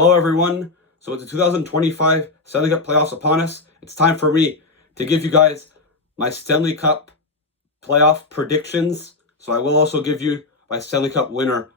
Hello everyone. So with the 2025 Stanley Cup Playoffs upon us, it's time for me to give you guys my Stanley Cup Playoff predictions. So I will also give you my Stanley Cup winner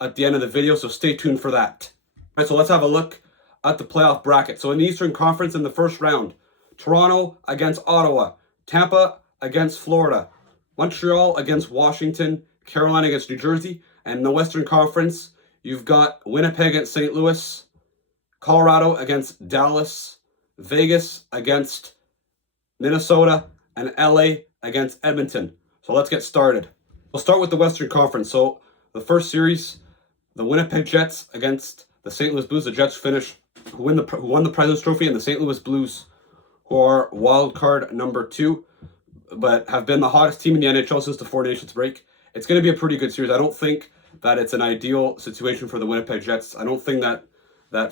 at the end of the video, so stay tuned for that. All right, so let's have a look at the playoff bracket. So in the Eastern Conference in the first round, Toronto against Ottawa, Tampa against Florida, Montreal against Washington, Carolina against New Jersey, and in the Western Conference, you've got Winnipeg against St. Louis, Colorado against Dallas, Vegas against Minnesota, and LA against Edmonton. So let's get started. We'll start with the Western Conference. So the first series, the Winnipeg Jets against the St. Louis Blues. The Jets who won the President's Trophy, and the St. Louis Blues, who are wild card number 2, but have been the hottest team in the NHL since the Four Nations break. It's going to be a pretty good series. I don't think that it's an ideal situation for the Winnipeg Jets. I don't think that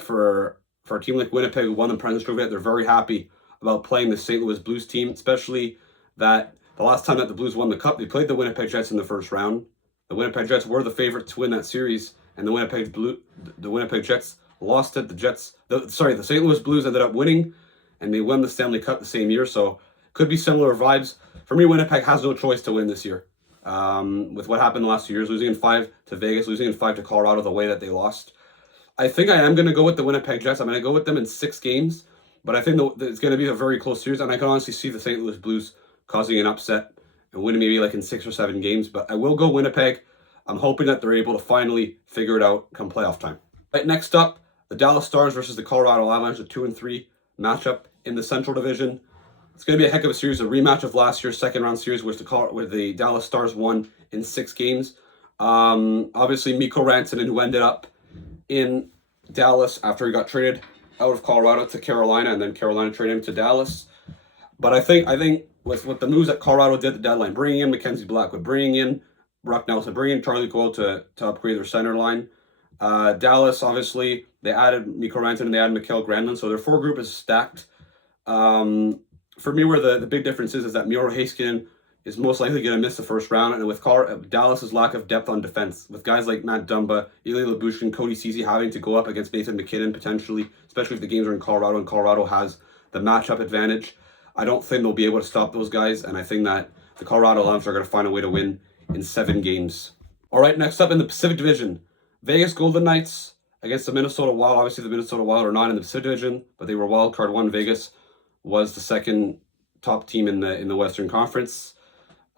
for a team like Winnipeg, who won the President's Trophy, they're very happy about playing the St. Louis Blues team, especially that the last time that the Blues won the Cup, they played the Winnipeg Jets in the first round. The Winnipeg Jets were the favorite to win that series, and the Winnipeg Jets lost it. The St. Louis Blues ended up winning, and they won the Stanley Cup the same year, so could be similar vibes. For me, Winnipeg has no choice to win this year. With what happened the last 2 years, losing in 5 to Vegas, losing in 5 to Colorado, the way that they lost. I think I am going to go with the Winnipeg Jets. I'm going to go with them in 6 games, but I think it's going to be a very close series, and I can honestly see the St. Louis Blues causing an upset and winning maybe like in 6 or 7 games, but I will go Winnipeg. I'm hoping that they're able to finally figure it out come playoff time. Right, next up, the Dallas Stars versus the Colorado Avalanche, a 2-3 matchup in the Central Division. It's going to be a heck of a series, a rematch of last year's second-round series, where the Dallas Stars won in 6 games. Obviously, Mikko Rantanen, who ended up in Dallas after he got traded out of Colorado to Carolina, and then Carolina traded him to Dallas. But I think with the moves that Colorado did at the deadline, bringing in Mackenzie Blackwood, bringing in Brock Nelson, bringing in Charlie Coyle to upgrade their center line. Dallas, obviously, they added Mikko Rantanen, they added Mikael Granlund, so their forward group is stacked. For me, where the big difference is that Miro Heiskanen is most likely going to miss the first round, and with Dallas's lack of depth on defense, with guys like Matt Dumba, Ilya Lyubushkin, Cody Ceci having to go up against Nathan MacKinnon potentially, especially if the games are in Colorado and Colorado has the matchup advantage, I don't think they'll be able to stop those guys, and I think that the Colorado Avalanche are going to find a way to win in 7 games. All right, next up in the Pacific Division, Vegas Golden Knights against the Minnesota Wild. Obviously, the Minnesota Wild are not in the Pacific Division, but they were wild card 1. Vegas was the second top team in the Western Conference.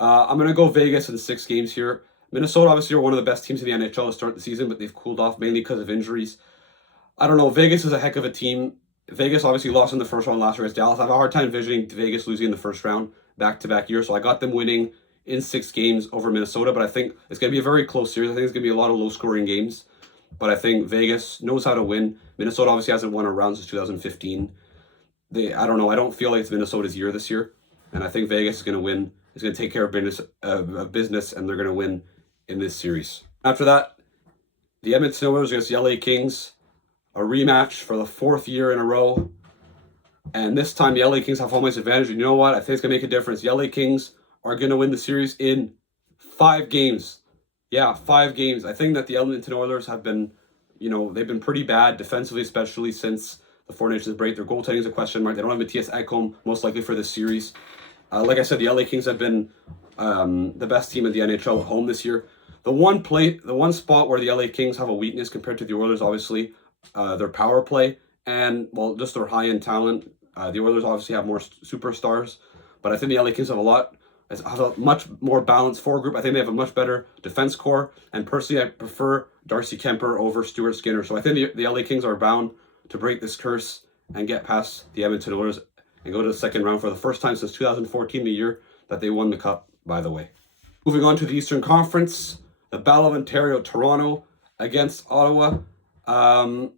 I'm going to go Vegas in 6 games here. Minnesota obviously are one of the best teams in the NHL to start the season, but they've cooled off mainly because of injuries. I don't know. Vegas is a heck of a team. Vegas obviously lost in the first round last year against Dallas. I have a hard time envisioning Vegas losing in the first round back-to-back years, so I got them winning in 6 games over Minnesota, but I think it's going to be a very close series. I think it's going to be a lot of low-scoring games, but I think Vegas knows how to win. Minnesota obviously hasn't won a round since 2015. I don't know. I don't feel like it's Minnesota's year this year, and I think Vegas is going to win. It's going to take care of business, and they're going to win in this series. After that, the Edmonton Oilers against the LA Kings, a rematch for the 4th year in a row, and this time the LA Kings have home ice advantage. And you know what? I think it's going to make a difference. The LA Kings are going to win the series in 5 games. Yeah, 5 games. I think that the Edmonton Oilers have been, they've been pretty bad defensively, especially since the Four Nations break. Their goaltending is a question mark. They don't have Matthias Ekholm, most likely, for this series. Like I said, the LA Kings have been the best team in the NHL at home this year. The one spot where the LA Kings have a weakness compared to the Oilers, obviously, their power play and, just their high-end talent. The Oilers obviously have more superstars, but I think the LA Kings have a much more balanced forward group. I think they have a much better defense core, and personally, I prefer Darcy Kemper over Stuart Skinner. So I think the LA Kings are bound to break this curse and get past the Edmonton Oilers and go to the second round for the first time since 2014, the year that they won the Cup, by the way. Moving on to the Eastern Conference, the Battle of Ontario, Toronto against Ottawa.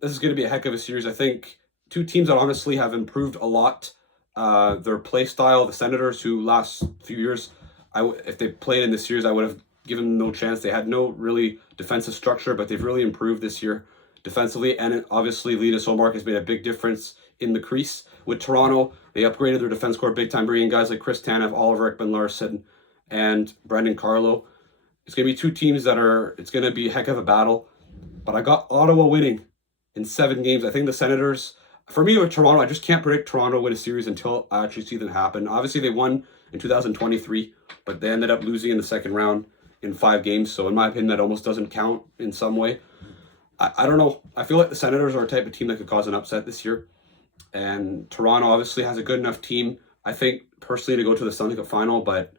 This is going to be a heck of a series. I think 2 teams that honestly have improved a lot. Their play style, the Senators, who last few years, if they played in this series, I would have given them no chance. They had no really defensive structure, but they've really improved this year defensively, and obviously Linus Ullmark has made a big difference in the crease. With Toronto, they upgraded their defense core big time, bringing guys like Chris Tanev, Oliver Ekman-Larsson, and Brendan Carlo. It's going to be 2 teams it's going to be a heck of a battle, but I got Ottawa winning in 7 games. I think the Senators, for me with Toronto, I just can't predict Toronto win a series until I actually see them happen. Obviously, they won in 2023, but they ended up losing in the second round in 5 games. So in my opinion, that almost doesn't count in some way. I don't know. I feel like the Senators are a type of team that could cause an upset this year. And Toronto obviously has a good enough team, I think, personally, to go to the Stanley Cup final, but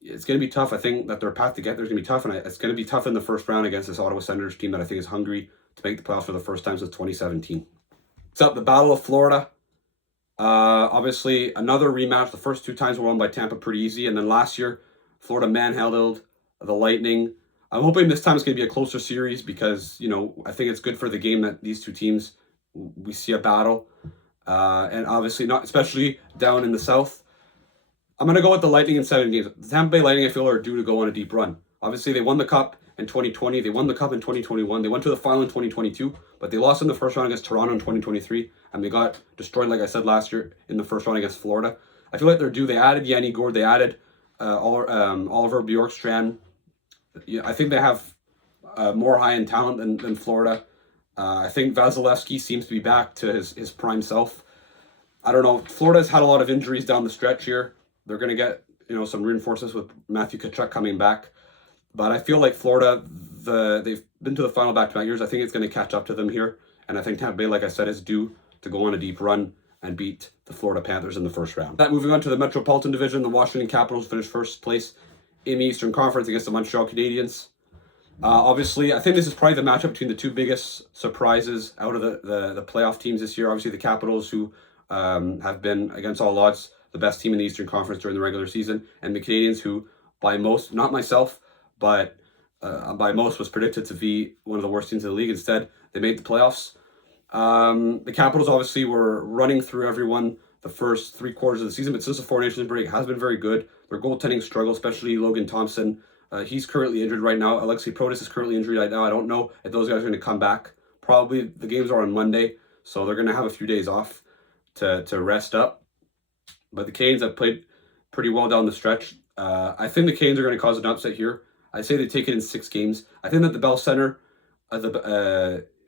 it's going to be tough. I think that their path to get there is going to be tough, and it's going to be tough in the first round against this Ottawa Senators team that I think is hungry to make the playoffs for the first time since 2017. It's up the Battle of Florida. Obviously, another rematch. The first 2 times were won by Tampa pretty easy, and then last year, Florida manhandled the Lightning. I'm hoping this time it's going to be a closer series because, I think it's good for the game that these 2 teams, we see a battle. And obviously not, especially down in the South. I'm going to go with the Lightning in 7 games. The Tampa Bay Lightning, I feel, are due to go on a deep run. Obviously, they won the Cup in 2020. They won the Cup in 2021. They went to the final in 2022, but they lost in the first round against Toronto in 2023, and they got destroyed, like I said, last year in the first round against Florida. I feel like they're due. They added Yanni Gourde. They added Oliver Bjorkstrand. I think they have more high-end talent than Florida. I think Vasilevsky seems to be back to his prime self. I don't know. Florida's had a lot of injuries down the stretch here. They're going to get some reinforcements with Matthew Tkachuk coming back. But I feel like Florida, they've been to the final back-to-back years. I think it's going to catch up to them here. And I think Tampa Bay, like I said, is due to go on a deep run and beat the Florida Panthers in the first round. Moving on to the Metropolitan Division, the Washington Capitals finished first place in the Eastern Conference against the Montreal Canadiens. Obviously, I think this is probably the matchup between the 2 biggest surprises out of the playoff teams this year. Obviously, the Capitals, who have been, against all odds, the best team in the Eastern Conference during the regular season, and the Canadiens, who, by most, not myself, but by most, was predicted to be one of the worst teams in the league. Instead, they made the playoffs. The Capitals, obviously, were running through everyone the first 3 quarters of the season, but since the 4 Nations break, has been very good. Their goaltending struggle, especially Logan Thompson. He's currently injured right now. Alexei Protas is currently injured right now. I don't know if those guys are going to come back. Probably the games are on Monday, so they're going to have a few days off to rest up. But the Canes have played pretty well down the stretch. I think the Canes are going to cause an upset here. I say they take it in 6 games. I think that the Bell Center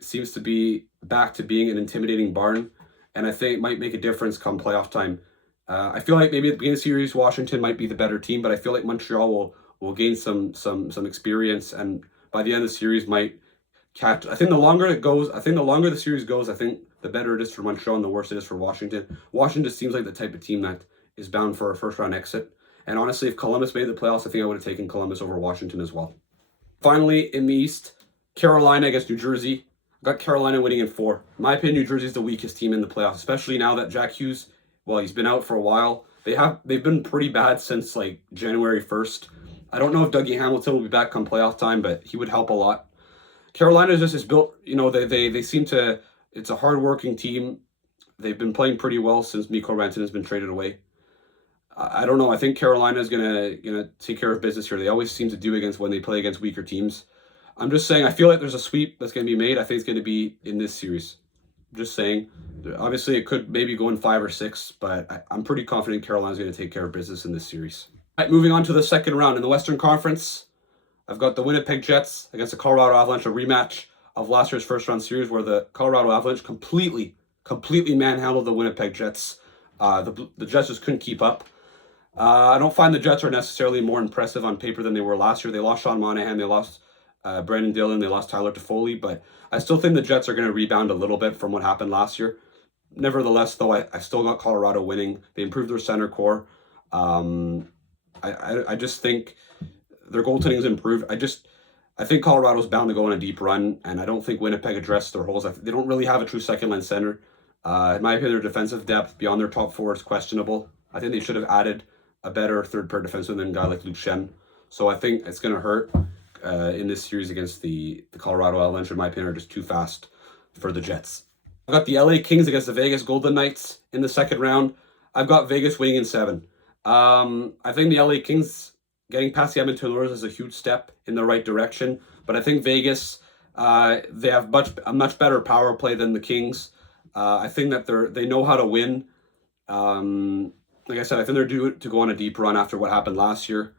seems to be back to being an intimidating barn, and I think it might make a difference come playoff time. I feel like maybe at the beginning of the series, Washington might be the better team, but I feel like Montreal will gain some experience, and by the end of the series might catch. I think the longer the series goes, I think the better it is for Montreal and the worse it is for Washington. Washington seems like the type of team that is bound for a first round exit. And honestly, if Columbus made the playoffs, I think I would have taken Columbus over Washington as well. Finally, in the East, Carolina against New Jersey. I got Carolina winning in 4. In my opinion, New Jersey is the weakest team in the playoffs, especially now that Jack Hughes, he's been out for a while. They've been pretty bad since like January 1st. I don't know if Dougie Hamilton will be back come playoff time, but he would help a lot. Carolina just is built, they seem to, it's a hardworking team. They've been playing pretty well since Mikko Rantanen has been traded away. I don't know. I think Carolina is gonna take care of business here. They always seem to do when they play against weaker teams. I'm just saying, I feel like there's a sweep that's going to be made. I think it's going to be in this series. I'm just saying. Obviously, it could maybe go in 5 or 6, but I'm pretty confident Carolina's going to take care of business in this series. All right, moving on to the second round. In the Western Conference, I've got the Winnipeg Jets against the Colorado Avalanche, a rematch of last year's first round series where the Colorado Avalanche completely manhandled the Winnipeg Jets. The Jets just couldn't keep up. I don't find the Jets are necessarily more impressive on paper than they were last year. They lost Sean Monahan, they lost Brandon Dillon, they lost Tyler Toffoli, but I still think the Jets are going to rebound a little bit from what happened last year. Nevertheless, though, I still got Colorado winning. They improved their center core. I just think their goaltending has improved. I think Colorado's bound to go on a deep run, and I don't think Winnipeg addressed their holes. They don't really have a true second-line center. In my opinion, their defensive depth beyond their top 4 is questionable. I think they should have added a better third-pair defenseman than a guy like Luke Schenn. So I think it's going to hurt in this series against the Colorado Avalanche. In my opinion, are just too fast for the Jets. I've got the LA Kings against the Vegas Golden Knights in the second round. I've got Vegas winning in 7. I think the LA Kings getting past the Edmonton Oilers is a huge step in the right direction. But I think Vegas, they have a much better power play than the Kings. I think that they know how to win. Like I said, I think they're due to go on a deep run after what happened last year.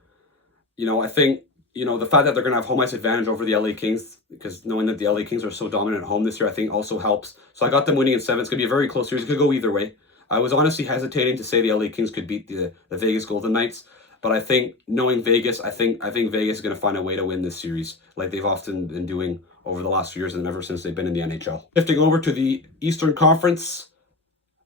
I think the fact that they're going to have home ice advantage over the LA Kings, because knowing that the LA Kings are so dominant at home this year, I think also helps. So I got them winning in 7. It's going to be a very close series. It could go either way. I was honestly hesitating to say the LA Kings could beat the Vegas Golden Knights, but I think, knowing Vegas, I think Vegas is going to find a way to win this series, like they've often been doing over the last few years and ever since they've been in the NHL. Shifting over to the Eastern Conference,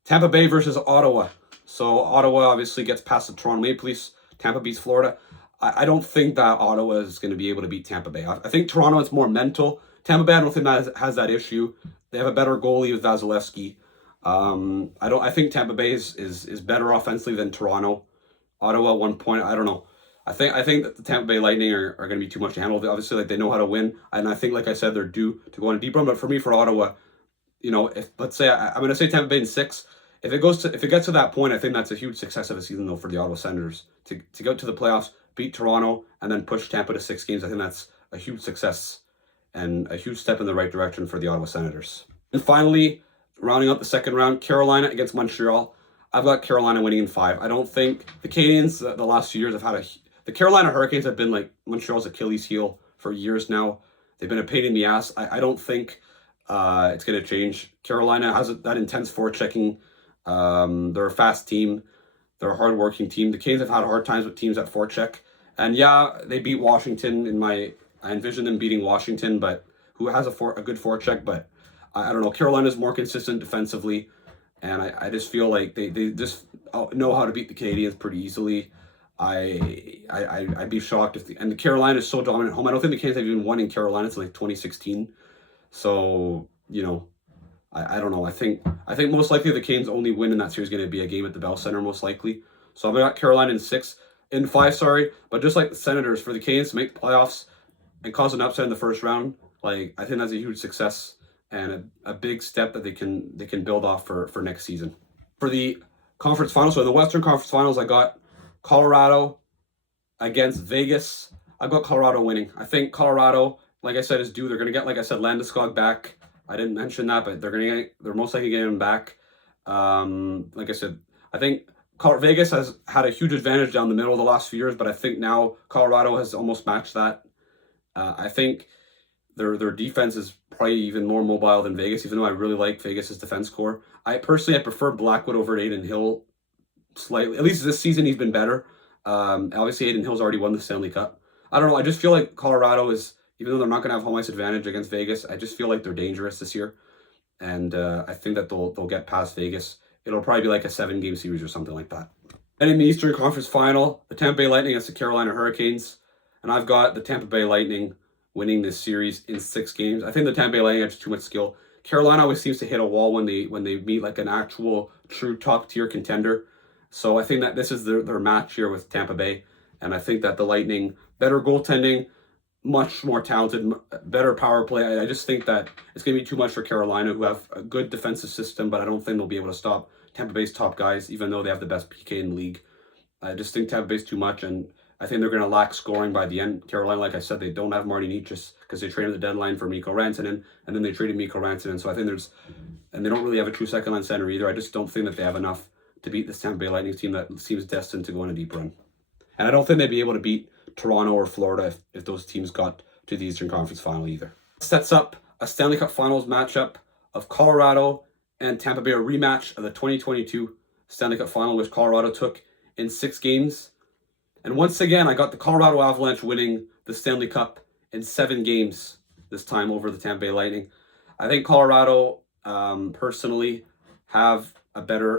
Tampa Bay versus Ottawa. So Ottawa obviously gets past the Toronto Maple Leafs. Tampa beats Florida. I don't think that Ottawa is going to be able to beat Tampa Bay. I think Toronto is more mental. Tampa Bay, I don't think that has that issue. They have a better goalie with Vasilevsky. I think Tampa Bay is better offensively than Toronto. Ottawa, 1 point. I don't know. I think that the Tampa Bay Lightning are going to be too much to handle. Obviously, like, they know how to win, and I think, like I said, they're due to go on a deep run. But for me, for Ottawa, if let's say I'm going to say Tampa Bay in 6. If it gets to that point, I think that's a huge success of a season, though, for the Ottawa Senators to go to the playoffs, beat Toronto, and then push Tampa to 6 games. I think that's a huge success and a huge step in the right direction for the Ottawa Senators. And finally, rounding out the second round, Carolina against Montreal. I've got Carolina winning in 5. I don't think the Canadiens, the last few years, have had the Carolina Hurricanes have been like Montreal's Achilles heel for years now. They've been a pain in the ass. I don't think it's going to change. Carolina has that intense forechecking. They're a fast team. They're a hard-working team. The Canes have had hard times with teams that forecheck. And yeah, they beat Washington. I envision them beating Washington, but who has a good forecheck. But I don't know. Carolina's more consistent defensively, and I just feel like they just know how to beat the Canadiens pretty easily. I'd be shocked if the Carolina is so dominant at home. I don't think the Canes have even won in Carolina since like 2016. So I don't know. I think most likely the Canes' only win in that series is going to be a game at the Bell Center, most likely. So I've got Carolina in 5, sorry. But just like the Senators, for the Canes to make the playoffs and cause an upset in the first round, like, I think that's a huge success and a big step that they can build off for next season. For the conference finals, so in the Western Conference Finals, I got Colorado against Vegas. I've got Colorado winning. I think Colorado, like I said, is due. They're going to get, like I said, Landeskog back. I didn't mention that, but they're most likely getting him back. Like I said, I think Vegas has had a huge advantage down the middle the last few years, but I think now Colorado has almost matched that. I think their defense is probably even more mobile than Vegas, even though I really like Vegas's defense core. I prefer Blackwood over Adin Hill slightly. At least this season he's been better. Obviously Adin Hill's already won the Stanley Cup. I don't know. I just feel like Colorado is, even though they're not going to have home ice advantage against Vegas, I just feel like they're dangerous this year. And I think that they'll get past Vegas. It'll probably be like a 7-game series or something like that. And in the Eastern Conference Final, the Tampa Bay Lightning against the Carolina Hurricanes. And I've got the Tampa Bay Lightning winning this series in 6 games. I think the Tampa Bay Lightning have just too much skill. Carolina always seems to hit a wall when they meet like an actual true top-tier contender. So I think that this is their match here with Tampa Bay. And I think that the Lightning, better goaltending, much more talented, better power play. I just think that it's going to be too much for Carolina, who have a good defensive system, but I don't think they'll be able to stop Tampa Bay's top guys, even though they have the best PK in the league. I just think Tampa Bay's too much, and I think they're going to lack scoring by the end. Carolina, like I said, they don't have Marty Necas because they traded the deadline for Mikko Rantanen, and then they traded Mikko Rantanen. So I think and they don't really have a true second-line center either. I just don't think that they have enough to beat this Tampa Bay Lightning team that seems destined to go on a deep run. And I don't think they'd be able to beat Toronto or Florida if those teams got to the Eastern Conference Final either. Sets up a Stanley Cup Finals matchup of Colorado and Tampa Bay, a rematch of the 2022 Stanley Cup Final, which Colorado took in 6 games. And once again, I got the Colorado Avalanche winning the Stanley Cup in 7 games, this time over the Tampa Bay Lightning. I think Colorado, personally, have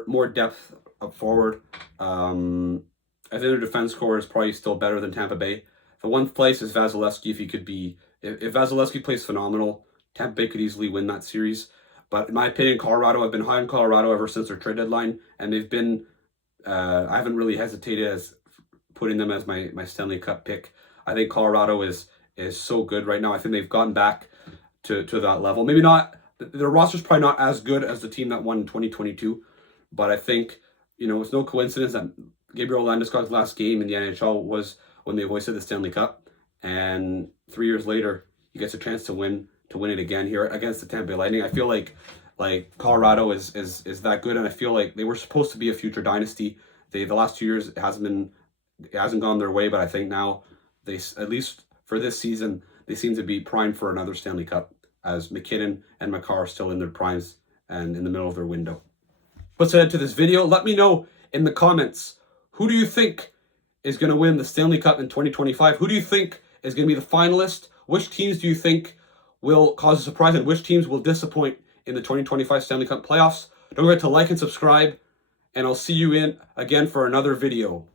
more depth up forward. I think their defense core is probably still better than Tampa Bay. The one place is Vasilevsky. If Vasilevsky plays phenomenal, Tampa Bay could easily win that series. But in my opinion, Colorado, I've been high on Colorado ever since their trade deadline, and they've been, I haven't really hesitated as putting them as my Stanley Cup pick. I think Colorado is so good right now. I think they've gotten back to that level. Maybe not, their roster's probably not as good as the team that won in 2022, but I think, it's no coincidence that Gabriel Landeskog's last game in the NHL was when they hoisted the Stanley Cup, and 3 years later, he gets a chance to win it again here against the Tampa Bay Lightning. I feel like Colorado is that good, and I feel like they were supposed to be a future dynasty. The last 2 years it hasn't gone their way, but I think now they, at least for this season, they seem to be primed for another Stanley Cup, as McKinnon and Makar are still in their primes and in the middle of their window. Let's head to this video. Let me know in the comments, who do you think is going to win the Stanley Cup in 2025? Who do you think is going to be the finalist? Which teams do you think will cause a surprise, and which teams will disappoint in the 2025 Stanley Cup playoffs? Don't forget to like and subscribe, and I'll see you again for another video.